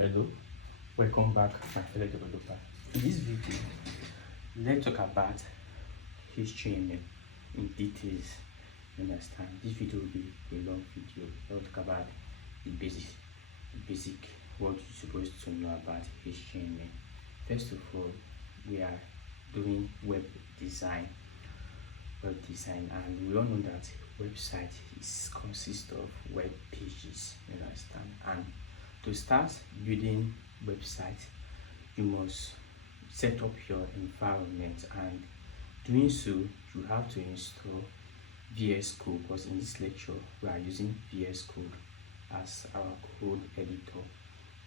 Hello, welcome back my fellow developer. In this video, let's talk about HTML in details. You understand? This video will be a long video. Let's talk about the basic what you're supposed to know about HTML. First of all, we are doing web design, and we all know that website consists of web pages. You understand? And to start building website, you must set up your environment, and doing so you have to install VS Code, because in this lecture we are using VS Code as our code editor.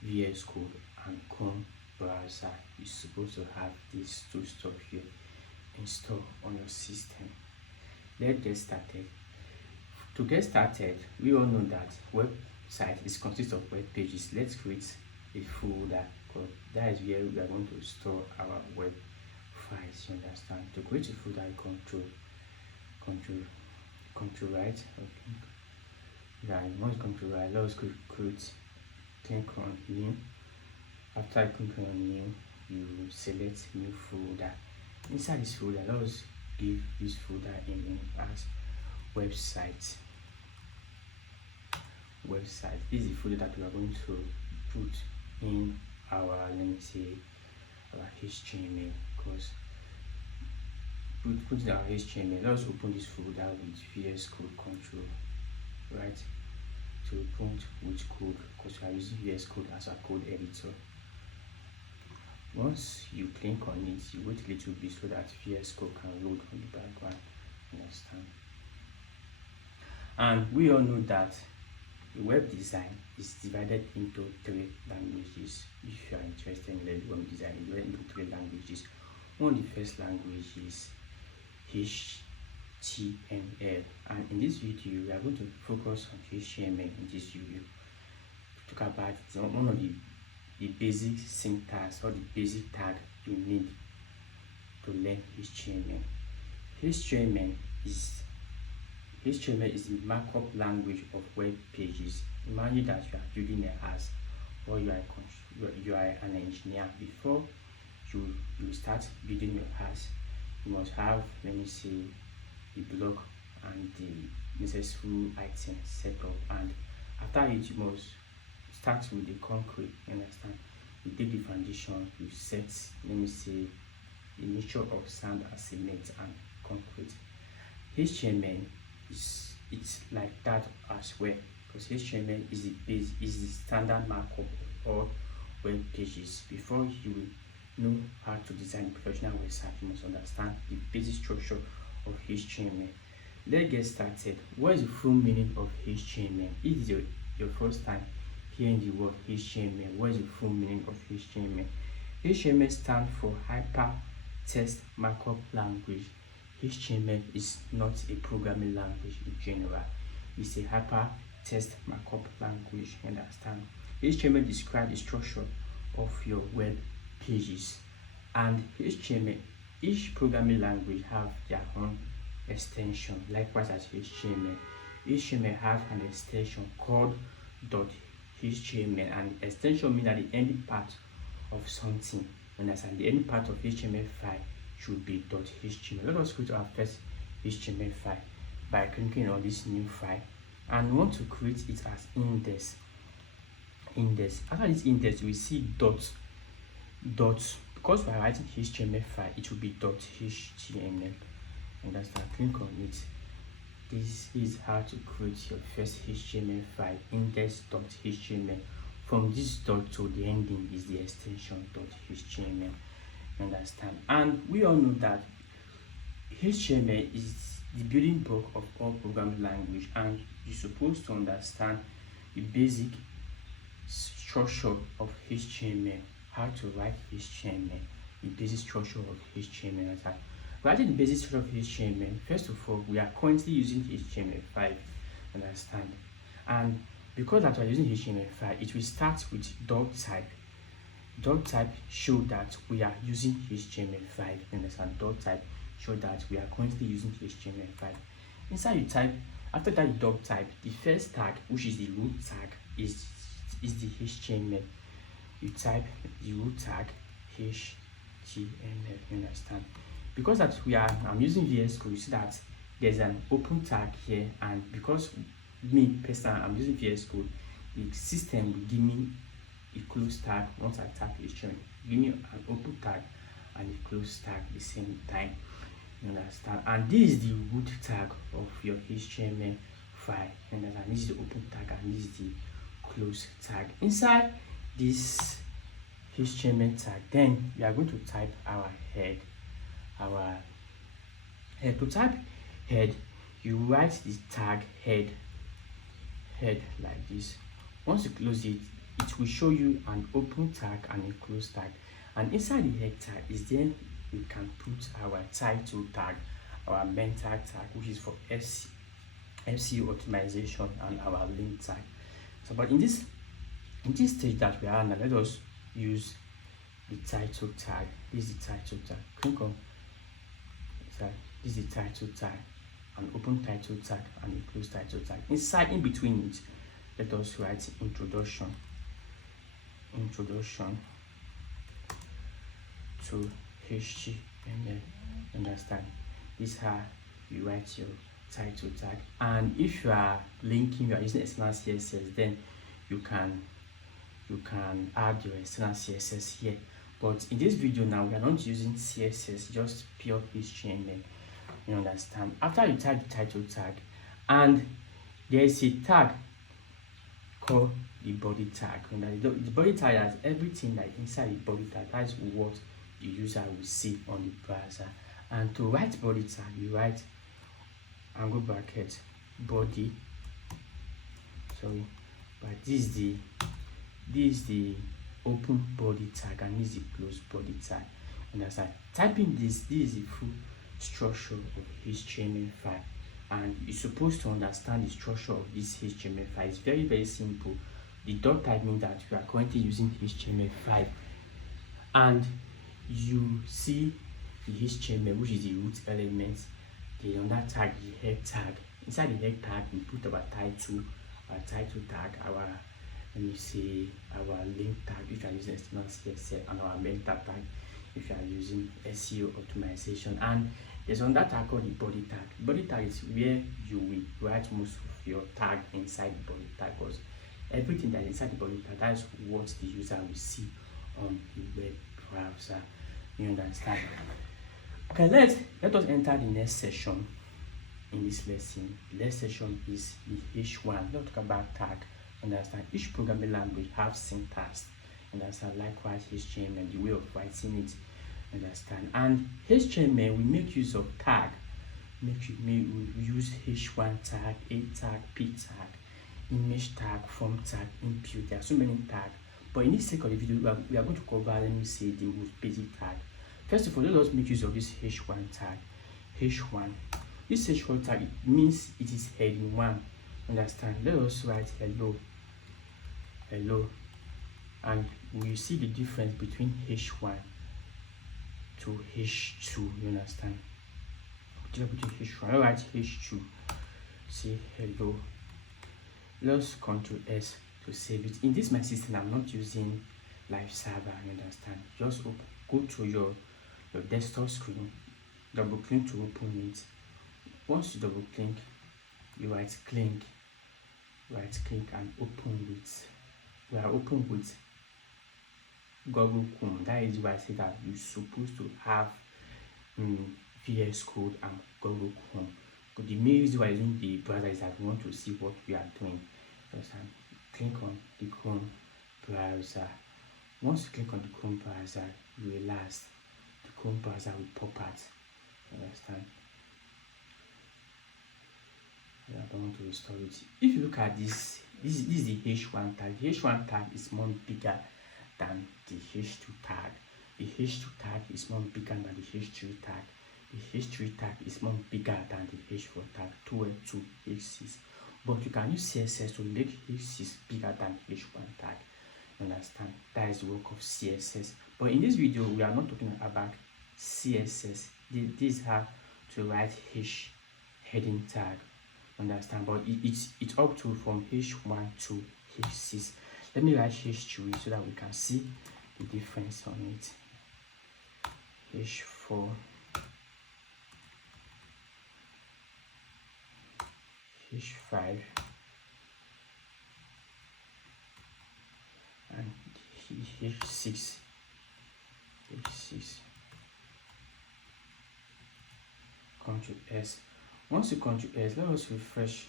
VS Code and Chrome browser is supposed to have these two stuff here installed on your system. Let's get started. To get started, we all know that website consists of web pages. Let's create a folder, because that is where we are going to store our web files. You understand? To create a folder, control right. Okay. Then once control right, let's create. Click on new. After I click on new, you select new folder. Inside this folder, let's give this folder a name as website. This is the folder that we are going to put in our, let me say, our HTML. Because put our HTML, let's open this folder with VS Code control right to open which code, because we are using VS Code as our code editor. Once you click on it, you wait a little bit so that VS Code can load on the background. Understand? And we all know that the web design is divided into 3 languages. If you are interested in learning web design, it's divided into 3 languages. One, the first language is HTML, and in this video we are going to focus on HTML. In this video, talk about one of the basic syntax or the basic tag you need to learn HTML. HTML is the markup language of web pages. Imagine that you are building a house, or you are an engineer. Before you start building your house, you must have, let me say, the block and the necessary items set up, and after it you must start with the concrete. You understand? You take the foundation, you set, let me say, the mixture of sand and cement and concrete. HTML it's like that as well, because HTML is the standard markup of all web pages. Before you know how to design a professional website, you must understand the basic structure of HTML. Let's get started. What is the full meaning of HTML? If it's your first time hearing the word HTML, what is the full meaning of HTML? HTML stands for Hypertext Markup Language. HTML is not a programming language in general. It's a hypertext markup language. Understand? HTML describes the structure of your web pages, and each programming language have their own extension. Likewise, as HTML have an extension called .html, and extension means that the end part of something. Understand? The end part of HTML file should be .html. Let us go to our first HTML file by clicking on this new file, and we want to create it as index. After this index, we see dot. Because we are writing HTML file, it will be .html. Understand? Click on it. This is how to create your first HTML file, index.html. From this dot to the ending is the extension .html. Understand? And we all know that HTML is the building block of all programming language, and you're supposed to understand the basic structure of HTML, how to write HTML, the basic structure of HTML. Writing the basic structure of HTML, first of all, we are currently using HTML5. Understand? And because that we are using HTML5, it will start with .type. .type show that we are using HTML5. Understand? .type show that we are currently using HTML5. Inside you type, after that you type, the first tag, which is the root tag, is the HTML. you type the root tag HTML. You understand? Because that I'm using VS Code, you see that there's an open tag here, and because me personally I'm using VS Code, the system will give me a close tag once I type HTML. Give me an open tag and a close tag at the same time. You understand? And this is the root tag of your HTML file. You understand? This is the open tag and this is the close tag. Inside this HTML tag, then we are going to type our head. To type head, you write the tag head like this. Once you close it, it will show you an open tag and a close tag, and inside the head tag is then we can put our title tag, our main tag, which is for SEO optimization, and our link tag. So but in this stage that we are now, let us use the title tag. This is the title tag. Click on this is the title tag, an open title tag and a closed title tag. In between it, let us write introduction to HTML. Understand? This is how you write your title tag. And if you are linking, you are using external CSS, then you can add your external CSS here. But in this video now, we are not using CSS, just pure HTML. You understand? After you type the title tag, and there is a tag called the body tag. And the body tag has everything that inside the body tag. That is what the user will see on the browser. And to write body tag, you write angle bracket body. Sorry, but this is the open body tag and this is the closed body tag. Understand? Typing this is the full structure of HTML file, and you're supposed to understand the structure of this HTML file. It's very, very simple. The dot type means that you are currently using HTML5, and you see the HTML, which is the root element. The under tag, the head tag. Inside the head tag, we put our title tag, our link tag if you are using external CSS, and our main tag if you are using SEO optimization. And there's another tag called the body tag. Body tag is where you will write most of your tag inside the body tag, because everything that is inside the body tag, that is what the user will see on the web browser. You understand? Okay, let us enter the next session in this lesson. The next session is the H1. Let's talk about tag. Understand? Each programming language have syntax. Understand? Likewise, HTML, the way of writing it. Understand? And HTML, we make use of tag. We use H1 tag, A tag, P tag, image tag, form tag, input. There are so many tags. But in this second video, we are going to cover, let me say, the most basic tag. First of all, let us make use of this H1 tag. H1. This H1 tag, it means it is heading 1. Understand? Let us write hello. And we see the difference between H1 to H2. You understand? Between H1, write H2. Say hello. Let's Ctrl S to save it. In this my system, I'm not using live server. You understand? Just go to your desktop screen, double click to open it. Once you double click, you right click and open with. We are open with Google Chrome. That is why I say that you're supposed to have VS Code and Google Chrome. But the main reason why using the browser is that we want to see what we are doing. Understand? Click on the Chrome browser. Once you click on the Chrome browser, you realize the Chrome browser will pop out. Understand? I don't want to restore it. If you look at this is the H1 tag. The H1 tag is more bigger than the H2 tag. The H2 tag is more bigger than the H3 tag. The H3 tag is more bigger than the H4 tag, 2H2, H6. But you can use CSS to make H6 bigger than H1 tag. Understand? That is the work of CSS. But in this video, we are not talking about CSS. This is how to write H heading tag. Understand? But it's up to from H1 to H6. Let me write H3 so that we can see the difference on it. H4, H5, and H6, H6. Control S. Once you Control S, let us refresh.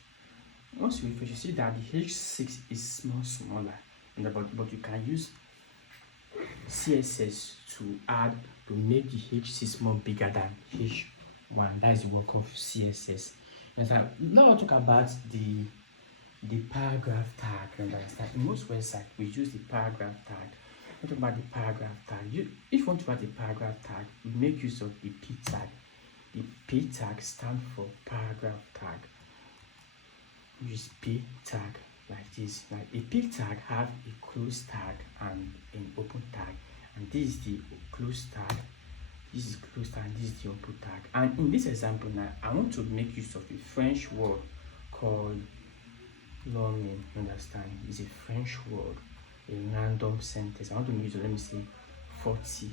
Once you refresh, you see that the H6 is smaller, but you can use CSS to make the H6 more bigger than H1. That is the work of CSS. Now let's talk about the paragraph tag. Understand? In most websites, we use the paragraph tag. Let's talk about the paragraph tag. If you want to write a paragraph tag, we make use of the P tag. The P tag stands for paragraph tag. Use P tag like this. Like a P tag have a close tag and an open tag, and this is the close tag, this is close tag, this is the open tag. And in this example now, I want to make use of a French word called longing. Understand? It's a French word, a random sentence. I want to use, let me say, 40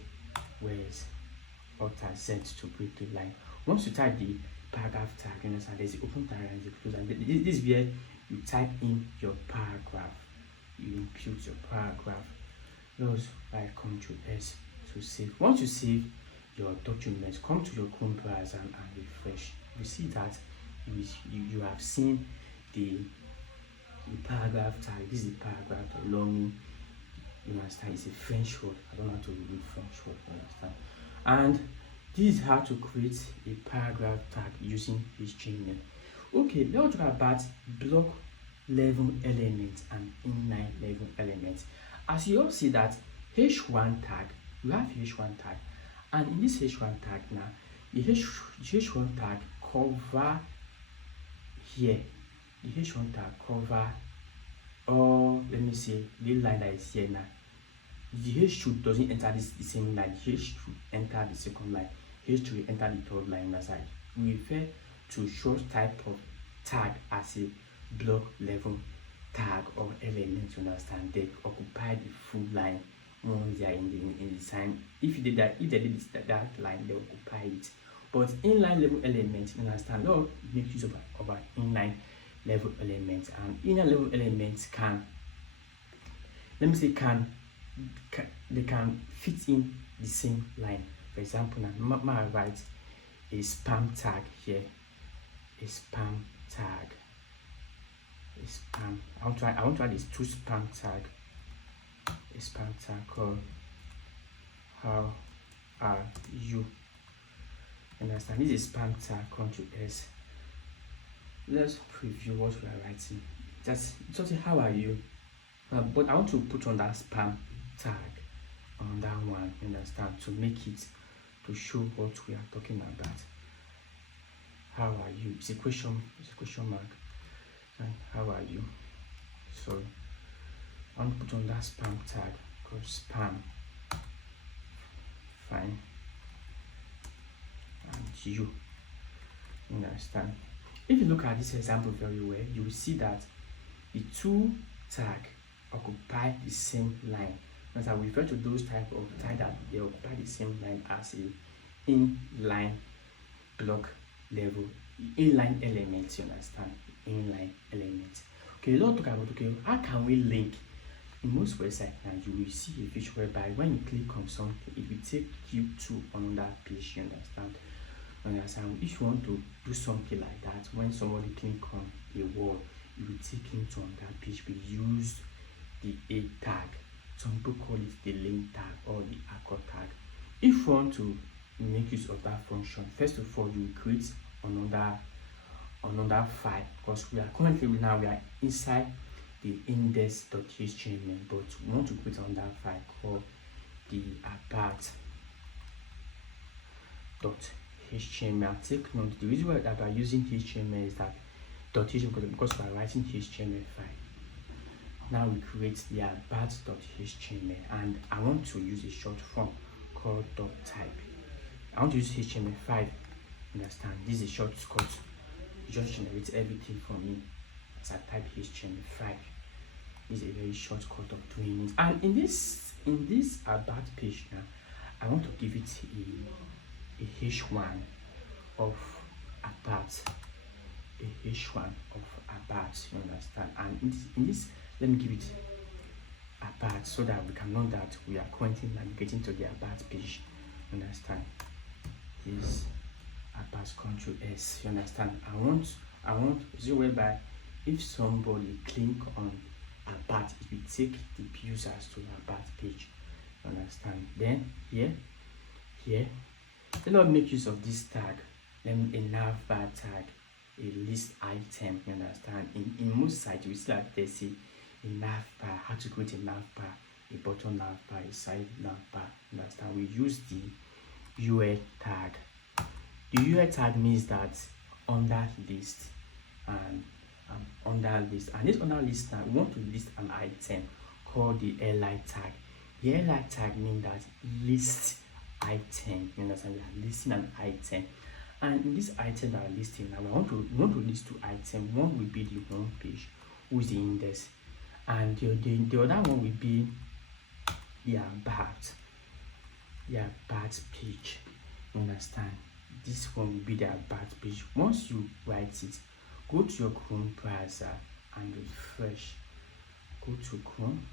words, Alt Z to break the line. Once you type the paragraph tag, you understand, there's the open tag and the close tag. This is where you type in your paragraph, you input your paragraph. Those by Control S to save. Once you save your document, come to your Chrome browser and refresh. You see that you have seen the paragraph tag. This is the paragraph tag. Longing, you understand, it's a French word. I don't know how to read French word, you understand. And this is how to create a paragraph tag using HTML. Okay, let's talk about block level elements and inline level elements. As you all see that H1 tag, we have H1 tag, and in this H1 tag now, the H1 tag cover here. The H1 tag cover, or let me say, the line that is here now. The H2 doesn't enter the same line. H2 enter the second line. H3 enter the third line. That's right. We refer to short type of tag as a block level tag or element. Understand? They occupy the full line once they are in the sign. If they did that line, they occupy it. But inline level elements, understand? Lord, make use of our inline level elements, and inline level elements can, let me say, they can fit in the same line. For example, now I write a spam tag here, a spam tag, a spam. I want to add these two spam tag, a spam tag called how are you. Understand? This is spam tag. Control S. Let's preview what we are writing. Just how are you, but I want to put on that spam tag on that one. Understand? To make it, to show what we are talking about. How are you? It's a question mark. And how are you? So I want to put on that spam tag called spam. Fine. And you. Understand? If you look at this example very well, you will see that the two tags occupy the same line. As I refer to those type of tag that they occupy the same line as a inline block level, inline elements. You understand? Inline elements. Okay, let's talk about how can we link. In most websites now, you will see a feature whereby when you click on something, it will take you to another page. You understand? If you want to do something like that, when somebody click on a word, it will take him to another page. We use the A tag. Some people call it the link tag or the anchor tag. If you want to make use of that function, first of all, you will create another file, because we are inside the index.html, but we want to create another file called the apart.html. Take note, the reason why that we are using HTML is that .html because we are writing HTML file. Now we create the apart.html, and I want to use a short form called .type. I want to use HTML5. Understand? This is a shortcut. It just generates everything for me as I type HTML5. This is a very shortcut of doing it. And in this about page now, I want to give it a h1 of about, a h1 of about, you understand? And in this, let me give it about so that we can know that we are currently navigating to the about page, you understand? This about Control S, you understand? I want so whereby if somebody click on about, it will take the users to about page, you understand? Then here let us make use of this tag, then a navbar tag, a list item, you understand? In most sites you see that there's a navbar, how to create a navbar, a bottom navbar, a side navbar, you understand? We use the UL tag. The UL tag means that under list and under list, and this under list now we want to list an item called the li tag. The li tag means that list item, you understand? We are listing an item, and in this item that we are listing now, we want to list two items. One will be the home page, who is the index, and the other one will be the about page, you understand? This one will be the about page. Once you write it, go to your Chrome browser and refresh. Go to Chrome,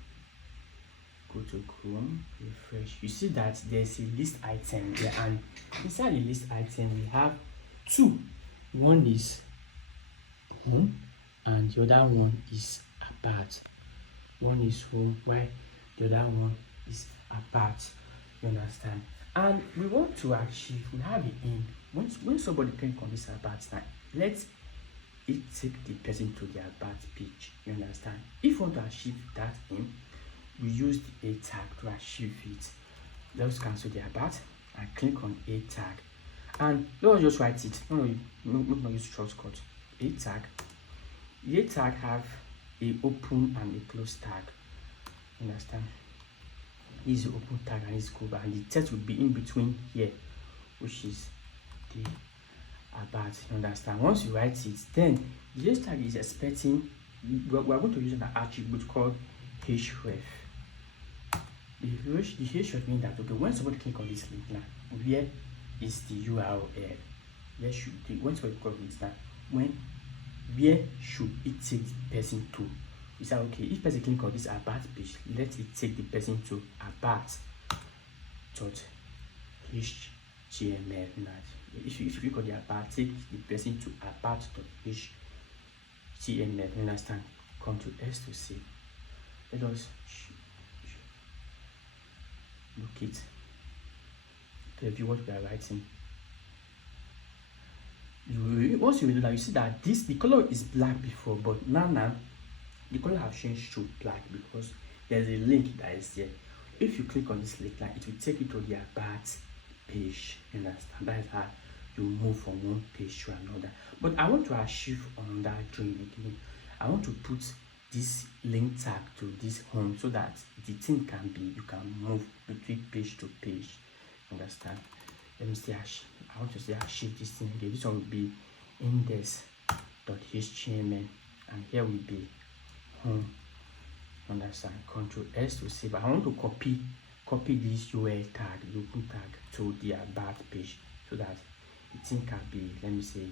refresh. You see that there's a list item there, and inside the list item we have two. One is home and the other one is about. One is home while the other one is about, you understand? And we want to achieve, we have it in, when somebody click on this about now, let it take the person to the about page, you understand? If we want to achieve that in, we use the a tag to achieve it. Let's cancel the about and click on a tag, and let's just write it. No use shortcut. A tag. The a tag have a open and a close tag, you understand? This is the open tag and this cover, and the text will be in between here, which is the about, you understand? Once you write it, then the tag is expecting, we are going to use an attribute called href. The href means that, okay, when somebody click on this link now, where is the URL? Where should when somebody click on this now, where should it take the person to? You say, okay, if person click on this about page, let it take the person to about.html. If you click on the about, take the person to about.html, you understand? Ctrl S to save. Let us look it to review what we are writing. Once you read that, you see that the color is black before, but now the color have changed to black because there's a link that is there. If you click on this link, like, it will take you to the about page, you understand? That is how you move from one page to another. But I want to achieve another dream again. I want to put this link tag to this home so that the thing can be, you can move between page to page, understand? Let me say I want to say achieve this thing again. This one will be index.html, and here will be home, understand? Ctrl S to save. I want to copy this UL tag, the open tag, to the about page so that the thing can be, let me say,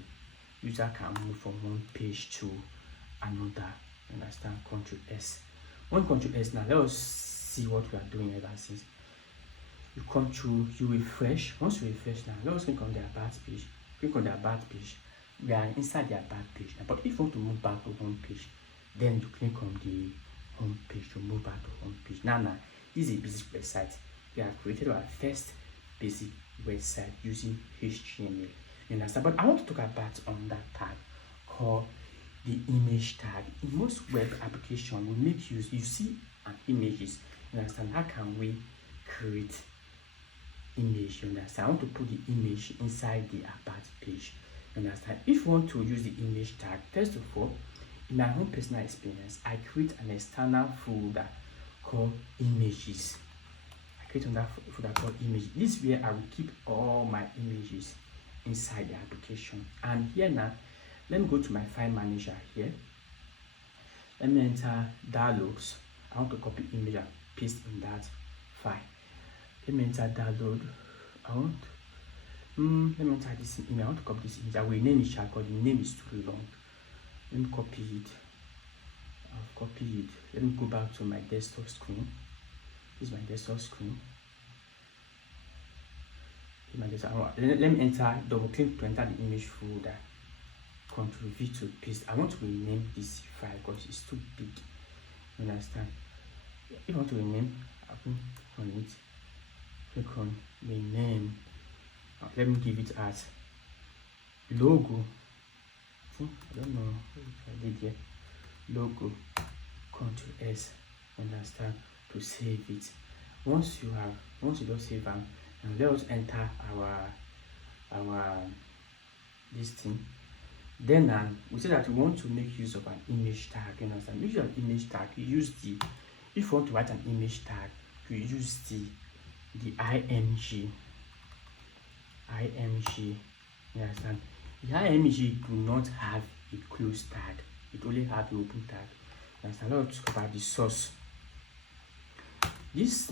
user can move from one page to another, understand? Ctrl S. When Ctrl S now, let us see what we are doing ever since. You come through, you refresh. Once you refresh now, let us click on the about page. Click on the about page. We are inside the about page now, but if you want to move back to home page, then you click on the home page to move back to home page. Now this is a basic website. We have created our first basic website using HTML, you understand? But I want to talk about on that tag called the image tag. In most web application, we make use, you see an images, you understand? How can we create image, you understand? I want to put the image inside the about page, you understand? If you want to use the image tag, first of all, in my own personal experience, I create an external folder called images. I create another folder called image. This is where I will keep all my images inside the application. And here now, let me go to my file manager here. Let me enter dialogs. I want to copy image and paste in that file. Let me enter download. Let me enter this image. I want to copy this image. I will name it because the name is too long. Let me copy it. I'll copy it. Let me go back to my desktop screen. This is my desktop screen. Let me enter, double click to enter the image folder. Ctrl V to paste. I want to rename this file because it's too big. You understand? If I want to rename, I'll click on it. Click on rename. Let me give it as logo. I don't know what I did here. Logo. Ctrl S. Understand? To save it. Once you just save them, and let us enter our this thing. Then we say that we want to make use of an image tag. You understand? Use an image tag. You use the, if you want to write an image tag, you use the img. You understand? The img do not have a close tag. It only have the open tag. You understand? Let's talk about the source. This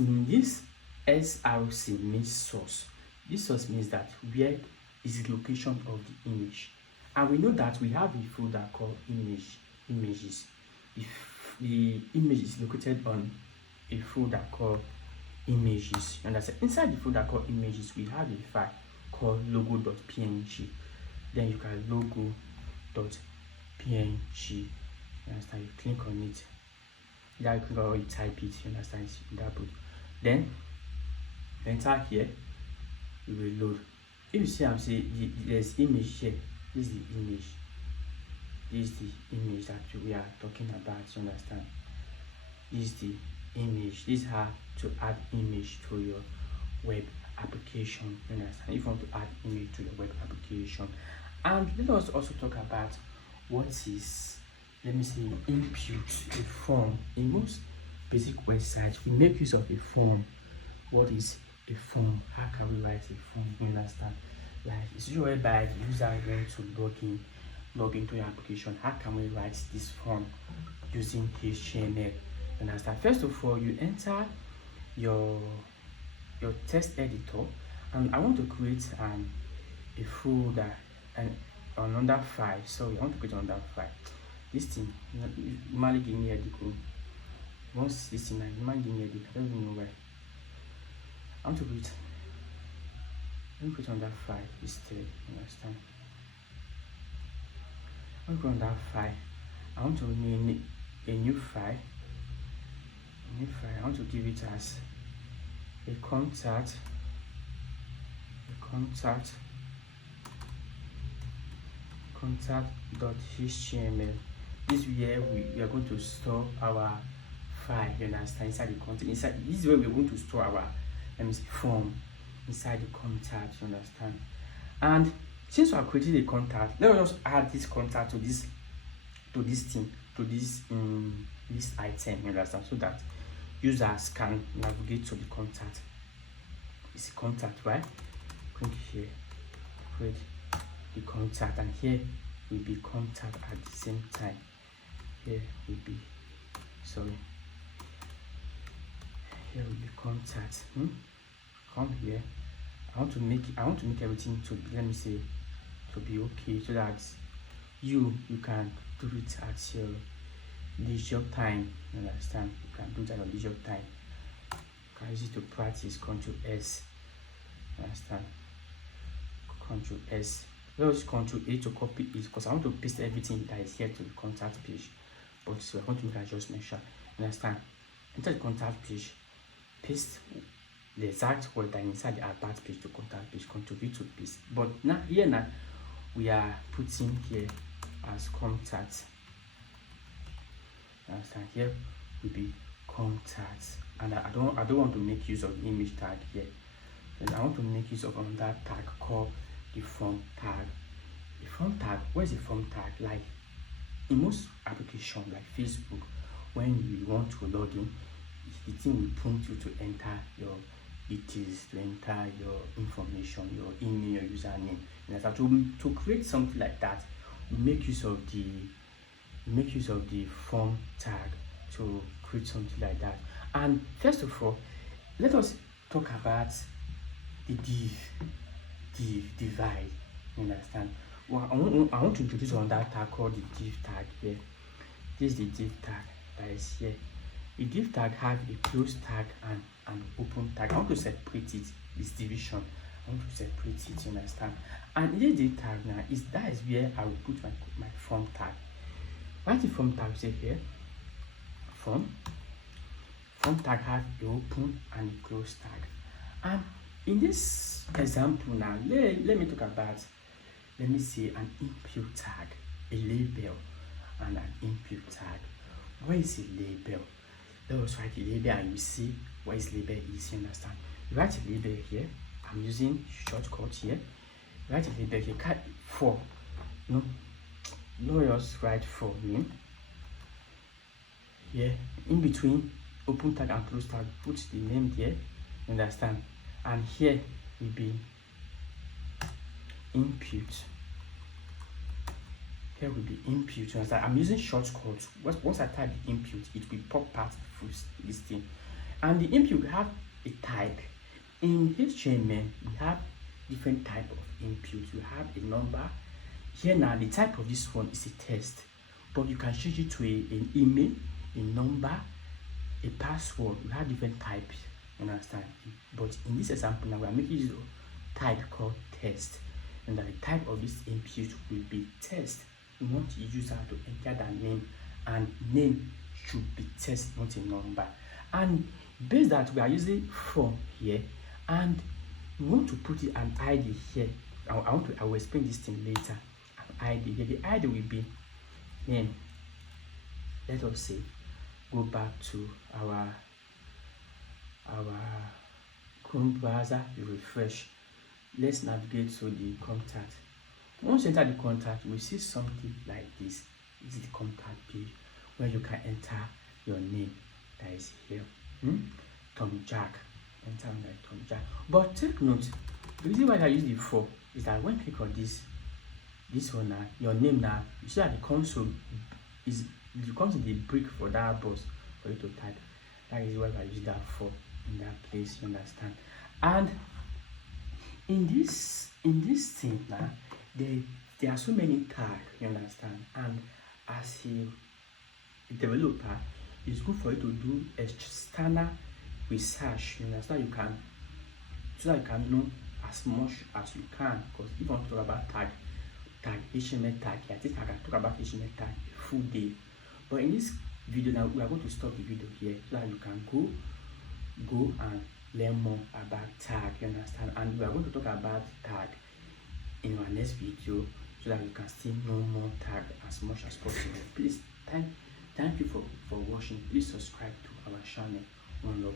src means source. This source means that where is the location of the image, and we know that we have a folder called images. If the image is located on a folder called images, you understand? Inside the folder called images, we have a file called logo.png. Then you can logo.png. You understand? You click on it. You click on it, you type it. You understand? That put. Then enter here. You will load. If you see, I'm saying there's image here. This is the image. This is the image that we are talking about. You understand? This is the image. This is how to add image to your web application. You understand? If you want to add image to your web application. And let us also talk about what is, let me say, input, a form. In most basic websites, we make use of a form. What is a form? How can we write a form? You understand? Like, it's usually whereby the user wants to log into your application. How can we write this form using HTML? You understand? First of all, you enter your text editor, and I want to create a folder and another file. Sorry, I want to create another file. This thing normally give me a deco. Once this thing normally give me a deco. I don't even know why. I want to create. Let me put on that file instead. You understand? I want to go on that file. I want to name a new file. I want to give it as a contact. Contact.html. This is where we are going to store our file. You understand? Inside the content. Inside this is where we're going to store our form. Inside the contact, you understand? And since we are creating a contact, let us just add this contact to this thing, to this item, you understand? So that users can navigate to the contact. It's a contact, right? Click here, create the contact, and here will be contact at the same time. Here will be, sorry. Here will be contact. Come here. I want to make everything to, let me say, to be okay, so that you can do it at your leisure time. You understand? You can do it at your leisure time. You can use it to practice. Ctrl S. You understand? Ctrl S. Let's Ctrl A to copy it, because I want to paste everything that is here to the contact page. But so I want to make adjustment. You understand? Enter the contact page. Paste the exact word that inside the about page to contact page. Ctrl V to paste. But now we are putting here as contact. Understand? Here will be contact, and I don't want to make use of the image tag here. And I want to make use of another tag called the form tag. The form tag. Where is the form tag? Like in most applications like Facebook, when you want to log in, the thing will prompt you to enter your details, to enter your information, your email, your username. And to create something like that, we make use of the form tag to create something like that. And first of all, let us talk about the divide. You understand? Well, I want to introduce another tag called the div tag here. This is the div tag that is here. The div tag have a close tag and an open tag. I want to separate it. It's division. I want to separate it. You understand? And this div tag now is where I will put my form tag. What the form tag say here? Form tag have a open and a close tag. And in this example now, let me talk about, let me say, an input tag, a label, and an input tag. What is a label? Let us write a label and you see what is label is. You understand? You write a label here. I'm using shortcut here. Write a label here. For no, just write for me. Here in between open tag and close tag, put the name there. You understand? And here will be input. Here will be input. You understand? I'm using shortcuts. Once I type the input, it will pop past this thing. And the input will have a type. In HTML, we have different type of input. You have a number. Here now, the type of this one is a text, but you can change it to an email, a number, a password. We have different types. You understand? But in this example now, we are making use of type called text, and that the type of this input will be text. We want the user to enter their name, and name should be text, not a number. And based that we are using form here, and we want to put it an ID here. I will explain this thing later. An ID here. The ID will be name. Let us say go back to our Chrome browser, you refresh. Let's navigate to the contact. Once you enter the contact, you will see something like this. This is the contact page where you can enter your name that is here. Tom Jack. Enter like Tom Jack. But take note, the reason why I use the for is that when you click on this one now, your name now, you see that the console becomes the brick for that box for you to type. That is why I use that for in that place. You understand? And in this thing now, there are so many tags. You understand? And as a developer, it's good for you to do external research. You understand? So that you can know as much as you can. Because if you want to talk about tag HTML tag, I think I can talk about HTML tag a full day. But in this video now, we are going to stop the video here so that you can go and learn more about tag. You understand? And we are going to talk about tag in our next video so that you can still know more tag as much as possible. Please thank you for watching. Please subscribe to our channel. One love.